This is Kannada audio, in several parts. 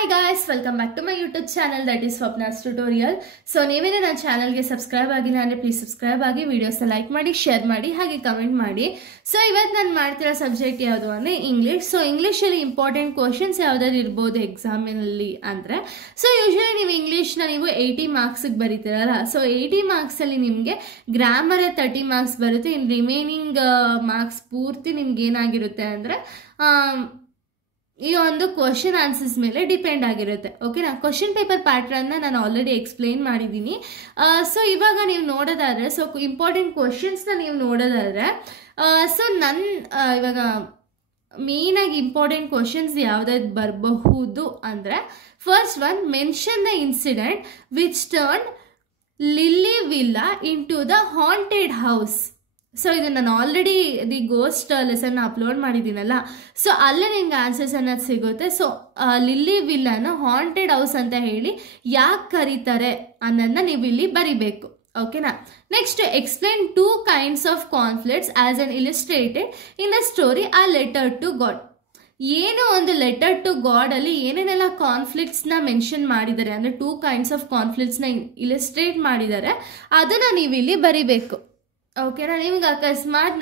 Hi guys, welcome back to my YouTube channel that is Swapna's Tutorial. So ನೀವೇನೇ ನನ್ನ ಚಾನಲ್ಗೆ ಸಬ್ಸ್ಕ್ರೈಬ್ ಆಗಿಲ್ಲ ಅಂದರೆ ಪ್ಲೀಸ್ ಸಬ್ಸ್ಕ್ರೈಬ್ ಆಗಿ ವಿಡಿಯೋಸ್ನ ಲೈಕ್ ಮಾಡಿ ಶೇರ್ ಮಾಡಿ ಹಾಗೆ ಕಮೆಂಟ್ ಮಾಡಿ. ಸೊ ಇವತ್ತು ನಾನು ಮಾಡ್ತಿರೋ ಸಬ್ಜೆಕ್ಟ್ ಯಾವುದು ಅಂದರೆ ಇಂಗ್ಲೀಷ್. ಸೊ ಇಂಗ್ಲೀಷಲ್ಲಿ ಇಂಪಾರ್ಟೆಂಟ್ ಕ್ವಶನ್ಸ್ ಯಾವುದಾದ್ರು ಇರ್ಬೋದು ಎಕ್ಸಾಮಿನಲ್ಲಿ ಅಂದರೆ. ಸೊ ಯೂಶಲಿ ನೀವು ಇಂಗ್ಲೀಷ್ನ ನೀವು 80 ಮಾರ್ಕ್ಸಿಗೆ ಬರೀತೀರಲ್ಲ. ಸೊ 80 ಮಾರ್ಕ್ಸಲ್ಲಿ ನಿಮಗೆ ಗ್ರಾಮರ್ 30 ಮಾರ್ಕ್ಸ್ ಬರುತ್ತೆ. ಇನ್ನು ರಿಮೈನಿಂಗ್ ಮಾರ್ಕ್ಸ್ ಪೂರ್ತಿ ನಿಮ್ಗೆ ಏನಾಗಿರುತ್ತೆ ಅಂದರೆ ಈ ಒಂದು ಕ್ವಶನ್ ಆನ್ಸರ್ಸ್ ಮೇಲೆ ಡಿಪೆಂಡ್ ಆಗಿರುತ್ತೆ. ಓಕೆನಾ. ಕ್ವಶನ್ ಪೇಪರ್ ಪ್ಯಾಟ್ರನ್ನ ನಾನು ಆಲ್ರೆಡಿ ಎಕ್ಸ್ಪ್ಲೈನ್ ಮಾಡಿದ್ದೀನಿ. ಸೊ ಇವಾಗ ನೀವು ನೋಡೋದಾದರೆ ಸೊ ಇಂಪಾರ್ಟೆಂಟ್ ಕ್ವಶನ್ಸ್ನ ನೀವು ನೋಡೋದಾದರೆ ಸೊ ಇವಾಗ ಮೇಯ್ನಾಗಿ ಇಂಪಾರ್ಟೆಂಟ್ ಕ್ವಶನ್ಸ್ ಯಾವುದಾದ್ರು ಬರಬಹುದು ಅಂದರೆ first one, mention the incident which turn Lilly Villa into the haunted house. So ಇದು ನಾನು already the ghost lesson upload ಮಾಡಿದ್ದೀನಲ್ಲ. ಸೊ ಅಲ್ಲೇ ನಿಮ್ಗೆ ಆನ್ಸರ್ಸ್ ಅನ್ನೋದು ಸಿಗುತ್ತೆ. ಸೊ ಲಿಲ್ಲಿ ವಿಲ್ಲಾನ ಹಾಂಟೆಡ್ ಹೌಸ್ ಅಂತ ಹೇಳಿ ಯಾಕೆ ಕರೀತಾರೆ ಅನ್ನೋದನ್ನ ನೀವು ಇಲ್ಲಿ ಬರಿಬೇಕು. ಓಕೆನಾ. Next, explain 2 kinds of conflicts as an illustrated in the story a letter to God. ಏನು ಒಂದು ಲೆಟರ್ ಟು ಗಾಡ್ ಅಲ್ಲಿ ಏನೇನೆಲ್ಲ ಕಾನ್ಫ್ಲಿಕ್ಟ್ಸ್ನ ಮೆನ್ಷನ್ ಮಾಡಿದ್ದಾರೆ ಅಂದರೆ 2 kinds ಆಫ್ ಕಾನ್ಫ್ಲಿಕ್ಟ್ಸ್ನ ಇಲಿಸ್ಟ್ರೇಟ್ ಮಾಡಿದ್ದಾರೆ ಅದನ್ನು ನೀವು ಇಲ್ಲಿ ಬರಿಬೇಕು. ಓಕೆನಾ. ನಿಮ್ಗೆ ಅಕಸ್ಮಾತ್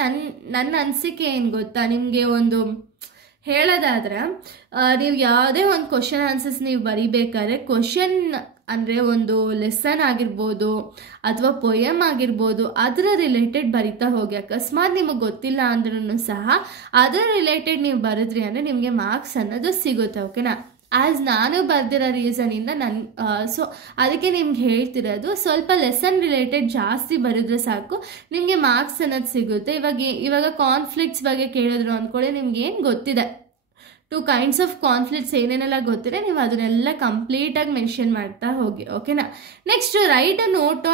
ನನ್ನ ಅನಿಸಿಕೆ ಏನು ಗೊತ್ತಾ, ನಿಮಗೆ ಒಂದು ಹೇಳೋದಾದ್ರೆ ನೀವು ಯಾವುದೇ ಒಂದು ಕ್ವಶನ್ ಆನ್ಸರ್ಸ್ ನೀವು ಬರಿಬೇಕಾದ್ರೆ ಕ್ವಶನ್ ಅಂದರೆ ಒಂದು ಲೆಸನ್ ಆಗಿರ್ಬೋದು ಅಥವಾ ಪೊಯಮ್ ಆಗಿರ್ಬೋದು ಅದರ ರಿಲೇಟೆಡ್ ಬರಿತಾ ಹೋಗಿ. ಅಕಸ್ಮಾತ್ ನಿಮಗೆ ಗೊತ್ತಿಲ್ಲ ಅಂದ್ರೂ ಸಹ ಅದರ ರಿಲೇಟೆಡ್ ನೀವು ಬರೆದ್ರಿ ಅಂದರೆ ನಿಮಗೆ ಮಾರ್ಕ್ಸ್ ಅನ್ನೋದು ಸಿಗುತ್ತೆ. ಓಕೆನಾ. ಆ್ಯಸ್ ನಾನು ಬರ್ದಿರೋ ರೀಸನಿಂದ ಸೊ ಅದಕ್ಕೆ ನಿಮ್ಗೆ ಹೇಳ್ತಿರೋದು ಸ್ವಲ್ಪ ಲೆಸನ್ ರಿಲೇಟೆಡ್ ಜಾಸ್ತಿ ಬರೆದ್ರೆ ಸಾಕು ನಿಮಗೆ ಮಾರ್ಕ್ಸ್ ಅನ್ನೋದು ಸಿಗುತ್ತೆ. ಇವಾಗ ಕಾನ್ಫ್ಲಿಕ್ಟ್ಸ್ ಬಗ್ಗೆ ಕೇಳಿದ್ರು ಅಂದ್ಕೊಳ್ಳಿ, ನಿಮ್ಗೆ ಏನು ಗೊತ್ತಿದೆ 2 kinds ಆಫ್ ಕಾನ್ಫ್ಲಿಕ್ಟ್ಸ್ ಏನೇನೆಲ್ಲ ಗೊತ್ತಿದೆ ನೀವು ಅದನ್ನೆಲ್ಲ ಕಂಪ್ಲೀಟಾಗಿ ಮೆನ್ಷನ್ ಮಾಡ್ತಾ ಹೋಗಿ. ಓಕೆನಾ. Next, write a note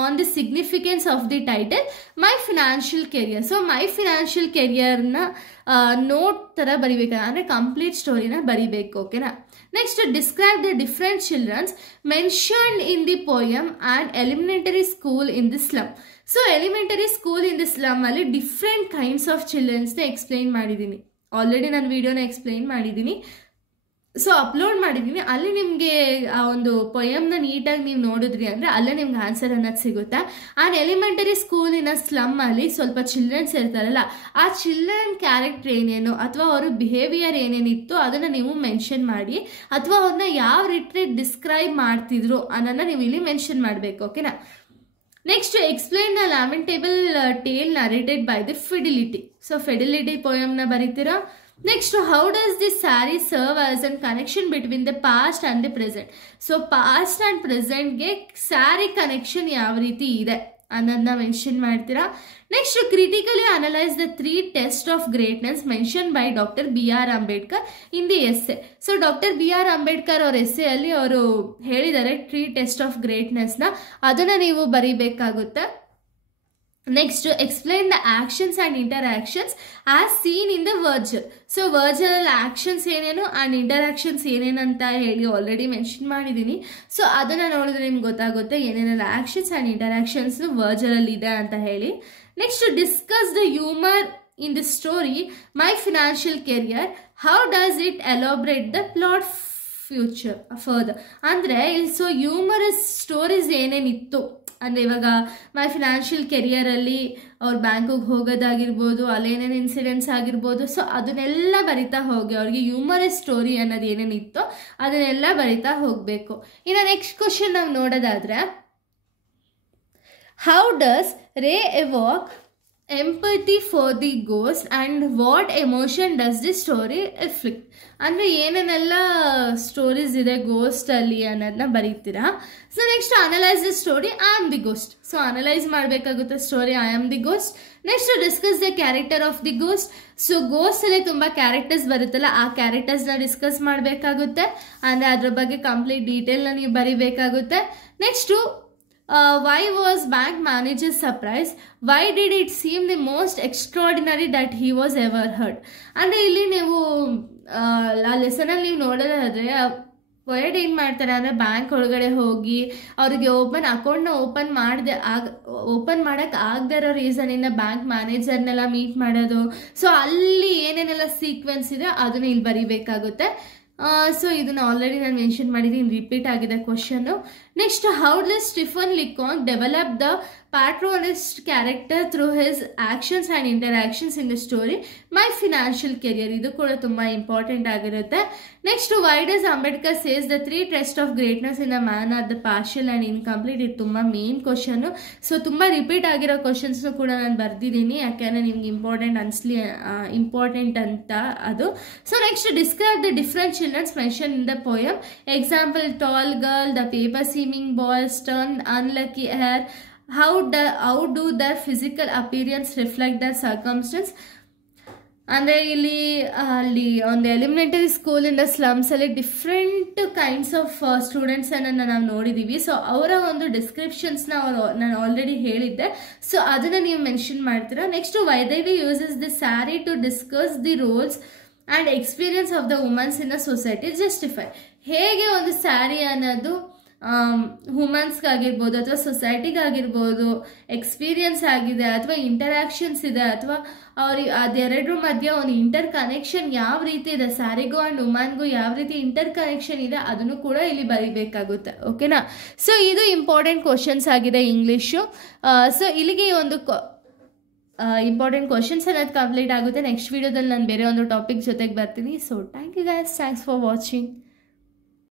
on the significance of the title my financial career. So my financial ಕೆರಿಯರ್ನ ನೋಟ್ ಥರ ಬರಿಬೇಕು ಅಂದರೆ ಕಂಪ್ಲೀಟ್ ಸ್ಟೋರಿನ ಬರಿಬೇಕು. ಓಕೆನಾ. Next, describe the different childrens mentioned in the poem and elementary school in the slum. So elementary school in the slum ಅಲ್ಲಿ ಡಿಫ್ರೆಂಟ್ ಕೈಂಡ್ಸ್ ಆಫ್ ಚಿಲ್ಡ್ರನ್ಸ್ನ ಎಕ್ಸ್ಪ್ಲೈನ್ ಮಾಡಿದ್ದೀನಿ. ಆಲ್ರೆಡಿ ನಾನು ವಿಡಿಯೋನ ಎಕ್ಸ್ಪ್ಲೈನ್ ಮಾಡಿದ್ದೀನಿ. ಸೊ ಅಪ್ಲೋಡ್ ಮಾಡಿದ್ದೀನಿ. ಅಲ್ಲಿ ನಿಮಗೆ ಆ ಒಂದು ಪೊಯಮ್ನ ನೀಟಾಗಿ ನೀವು ನೋಡಿದ್ರಿ ಅಂದರೆ ಅಲ್ಲೇ ನಿಮ್ಗೆ ಆನ್ಸರ್ ಅನ್ನೋದು ಸಿಗುತ್ತೆ. ಆ್ಯಂಡ್ ಎಲಿಮೆಂಟರಿ ಸ್ಕೂಲಿನ ಸ್ಲಮ್ಮಲ್ಲಿ ಸ್ವಲ್ಪ ಚಿಲ್ಡ್ರನ್ಸ್ ಇರ್ತಾರಲ್ಲ, ಆ ಚಿಲ್ಡ್ರನ್ ಕ್ಯಾರೆಕ್ಟರ್ ಏನೇನು ಅಥವಾ ಅವ್ರ ಬಿಹೇವಿಯರ್ ಏನೇನಿತ್ತು ಅದನ್ನು ನೀವು ಮೆನ್ಷನ್ ಮಾಡಿ ಅಥವಾ ಅವ್ರನ್ನ ಯಾವ ರೀತಿ ಡಿಸ್ಕ್ರೈಬ್ ಮಾಡ್ತಿದ್ರು ಅನ್ನೋದನ್ನ ನೀವು ಇಲ್ಲಿ ಮೆನ್ಷನ್ ಮಾಡಬೇಕು. ಓಕೆನಾ. Next, explain the lamentable tale narrated by the fidelity. So fidelity ಪೊಯಮ್ನ ಬರೀತೀರಾ. Next, how does the sari serve as an connection between the past and the present. So past and ಪ್ರೆಸೆಂಟ್ಗೆ ಸ್ಯಾರಿ ಕನೆಕ್ಷನ್ ಯಾವ ರೀತಿ ಇದೆ ಅನ್ನೋದನ್ನ ಮೆನ್ಷನ್ ಮಾಡ್ತೀರಾ. Next, critically analyse the 3 test of greatness mention by doctor B.R. Ambedkar in the essay. So doctor B.R. Ambedkar ಅವ್ರ ಎಸ್ಸೆಯಲ್ಲಿ ಅವರು ಹೇಳಿದ್ದಾರೆ 3 ಟೆಸ್ಟ್ ಆಫ್ ಗ್ರೇಟ್ನೆಸ್ನ, ಅದನ್ನು ನೀವು ಬರೀಬೇಕಾಗುತ್ತೆ. Next, explain the actions and interactions as seen in the Virgil. So ವರ್ಜಲಲ್ಲಿ ಆಕ್ಷನ್ಸ್ ಏನೇನು ಆ್ಯಂಡ್ ಇಂಟರಾಕ್ಷನ್ಸ್ ಏನೇನಂತ ಹೇಳಿ ಆಲ್ರೆಡಿ ಮೆನ್ಷನ್ ಮಾಡಿದ್ದೀನಿ. ಸೊ ಅದನ್ನು ನೋಡಿದ್ರೆ ನಿಮ್ಗೆ ಗೊತ್ತಾಗುತ್ತೆ ಏನೇನೆಲ್ಲ ಆಕ್ಷನ್ಸ್ ಆ್ಯಂಡ್ ಇಂಟರಾಕ್ಷನ್ಸ್ ವರ್ಜಲಲ್ಲಿ ಇದೆ ಅಂತ ಹೇಳಿ. Next, discuss the humour in the story my financial career, how does it elaborate the plot future further. ಅಂದರೆ ಇಲ್ಲಿ ಸೊ ಹ್ಯೂಮರಸ್ ಸ್ಟೋರೀಸ್ ಏನೇನಿತ್ತು ಅಂದರೆ ಇವಾಗ ಮೈ ಫಿನಾನ್ಷಿಯಲ್ ಕೆರಿಯರಲ್ಲಿ ಅವ್ರು ಬ್ಯಾಂಕಿಗೆ ಹೋಗೋದಾಗಿರ್ಬೋದು, ಅಲ್ಲೇನೇನು ಇನ್ಸಿಡೆಂಟ್ಸ್ ಆಗಿರ್ಬೋದು. ಸೊ ಅದನ್ನೆಲ್ಲ ಬರಿತಾ ಹೋಗಿ ಅವ್ರಿಗೆ ಹ್ಯೂಮರಸ್ ಸ್ಟೋರಿ ಅನ್ನೋದು ಏನೇನಿತ್ತು ಅದನ್ನೆಲ್ಲ ಬರಿತಾ ಹೋಗಬೇಕು. ಇನ್ನು ನೆಕ್ಸ್ಟ್ ಕ್ವಶನ್ ನಾವು ನೋಡೋದಾದರೆ, how does Ray evoke empathy for the ghost and what emotion does the story reflect. ಅಂದರೆ ಏನೇನೆಲ್ಲ ಸ್ಟೋರೀಸ್ ಇದೆ ಗೋಸ್ಟಲ್ಲಿ ಅನ್ನೋದನ್ನ ಬರೀತೀರಾ. So next, analyse the story I am the ghost. So analyse ಮಾಡಬೇಕಾಗುತ್ತೆ story I am the ghost. Next, discuss the character of the ghost. So ಗೋಸ್ಟಲ್ಲಿ ತುಂಬ ಕ್ಯಾರೆಕ್ಟರ್ಸ್ ಬರುತ್ತಲ್ಲ, ಆ ಕ್ಯಾರೆಕ್ಟರ್ಸ್ನ ಡಿಸ್ಕಸ್ ಮಾಡಬೇಕಾಗುತ್ತೆ. ಅಂದರೆ ಅದ್ರ ಬಗ್ಗೆ ಕಂಪ್ಲೀಟ್ ಡೀಟೇಲ್ನ ನೀವು ಬರೀಬೇಕಾಗುತ್ತೆ. Next, why was bank manager surprised? Why did it seem the most extraordinary that he was ever heard? ಅಂದರೆ ಇಲ್ಲಿ ನೀವು ಆ ಲೆಸನಲ್ಲಿ ನೀವು ನೋಡೋದಾದರೆ ಪೊಯೆಟ್ ಏನು ಮಾಡ್ತಾರೆ ಅಂದರೆ ಬ್ಯಾಂಕ್ ಒಳಗಡೆ ಹೋಗಿ ಅವ್ರಿಗೆ ಅಕೌಂಟ್ನ ಓಪನ್ ಮಾಡೋಕ್ಕೆ ಆಗದೆ ಇರೋ ರೀಸನಿಂದ ಬ್ಯಾಂಕ್ ಮ್ಯಾನೇಜರ್ನೆಲ್ಲ ಮೀಟ್ ಮಾಡೋದು. ಸೊ ಅಲ್ಲಿ ಏನೇನೆಲ್ಲ ಸೀಕ್ವೆನ್ಸ್ ಇದೆ ಅದನ್ನು ಇಲ್ಲಿ ಬರೀಬೇಕಾಗುತ್ತೆ. ಸೊ ಇದನ್ನು ಆಲ್ರೆಡಿ ನಾನು ಮೆನ್ಷನ್ ಮಾಡಿದ್ದೀನಿ, ರಿಪೀಟ್ ಆಗಿದೆ ಕ್ವಶನ್ನು. Next, how does Stephen Leacock develop the protagonist character through his actions and interactions in the story my financial career. ಇದು ಕೂಡ ತುಂಬ ಇಂಪಾರ್ಟೆಂಟ್ ಆಗಿರುತ್ತೆ. Next, why does Ambedkar says the 3 test of greatness in the man are the partial and incomplete. ಇದು ತುಂಬ ಮೇನ್ ಕ್ವಶನ್ನು. ಸೊ ತುಂಬ ರಿಪೀಟ್ ಆಗಿರೋ ಕ್ವಶನ್ಸ್ನು ಕೂಡ ನಾನು ಬರ್ದಿದ್ದೀನಿ, ಯಾಕೆಂದರೆ ನಿಮ್ಗೆ ಇಂಪಾರ್ಟೆಂಟ್ ಅಂತ ಅದು. So next, describe the different childrens mention in the poem. Example, tall girl, the paper seeming boy, stern unlucky hair. How do their physical appearance reflect their circumstance? ಅಂದರೆ ಅಲ್ಲಿ ಒಂದು ಎಲಿಮೆಂಟರಿ ಸ್ಕೂಲಿಂದ ಸ್ಲಮ್ಸಲ್ಲಿ ಡಿಫ್ರೆಂಟ್ ಕೈಂಡ್ಸ್ ಆಫ್ ಸ್ಟೂಡೆಂಟ್ಸನ್ನು ನಾವು ನೋಡಿದ್ದೀವಿ. ಸೊ ಅವರ ಒಂದು ಡಿಸ್ಕ್ರಿಪ್ಷನ್ಸ್ನ ನಾನು ಆಲ್ರೆಡಿ ಹೇಳಿದ್ದೆ. ಸೊ ಅದನ್ನು ನೀವು ಮೆನ್ಷನ್ ಮಾಡ್ತೀರಾ. Next, Vaidehi uses the sari to discuss the roles and experience of the womans in the society. Justify. ಹೇಗೆ ಒಂದು ಸ್ಯಾರಿ ಅನ್ನೋದು ವುಮೆನ್ಸ್ಗಾಗಿರ್ಬೋದು ಅಥವಾ ಸೊಸೈಟಿಗಾಗಿರ್ಬೋದು ಎಕ್ಸ್ಪೀರಿಯನ್ಸ್ ಆಗಿದೆ, ಅಥವಾ ಇಂಟರಾಕ್ಷನ್ಸ್ ಇದೆ, ಅಥವಾ ಅವ್ರಿಗೆ ಅದೆರಡರ ಮಧ್ಯೆ ಒಂದು ಇಂಟರ್ ಕನೆಕ್ಷನ್ ಯಾವ ರೀತಿ ಇದೆ, ಸ್ಯಾರಿಗೂ ಆ್ಯಂಡ್ ವುಮನ್ಗೂ ಯಾವ ರೀತಿ ಇಂಟರ್ ಕನೆಕ್ಷನ್ ಇದೆ, ಅದನ್ನು ಕೂಡ ಇಲ್ಲಿ ಬರೀಬೇಕಾಗುತ್ತೆ. ಓಕೆನಾ? ಸೊ ಇದು ಇಂಪಾರ್ಟೆಂಟ್ ಕ್ವಶನ್ಸ್ ಆಗಿದೆ ಇಂಗ್ಲೀಷು. ಸೊ ಇಲ್ಲಿಗೆ ಒಂದು ಇಂಪಾರ್ಟೆಂಟ್ ಕ್ವಶನ್ಸ್ ಅನ್ನೋದು ಕಂಪ್ಲೀಟ್ ಆಗುತ್ತೆ. ನೆಕ್ಸ್ಟ್ ವೀಡಿಯೋದಲ್ಲಿ ನಾನು ಬೇರೆ ಒಂದು ಟಾಪಿಕ್ ಜೊತೆಗೆ ಬರ್ತೀನಿ. So thank you guys, thanks for watching.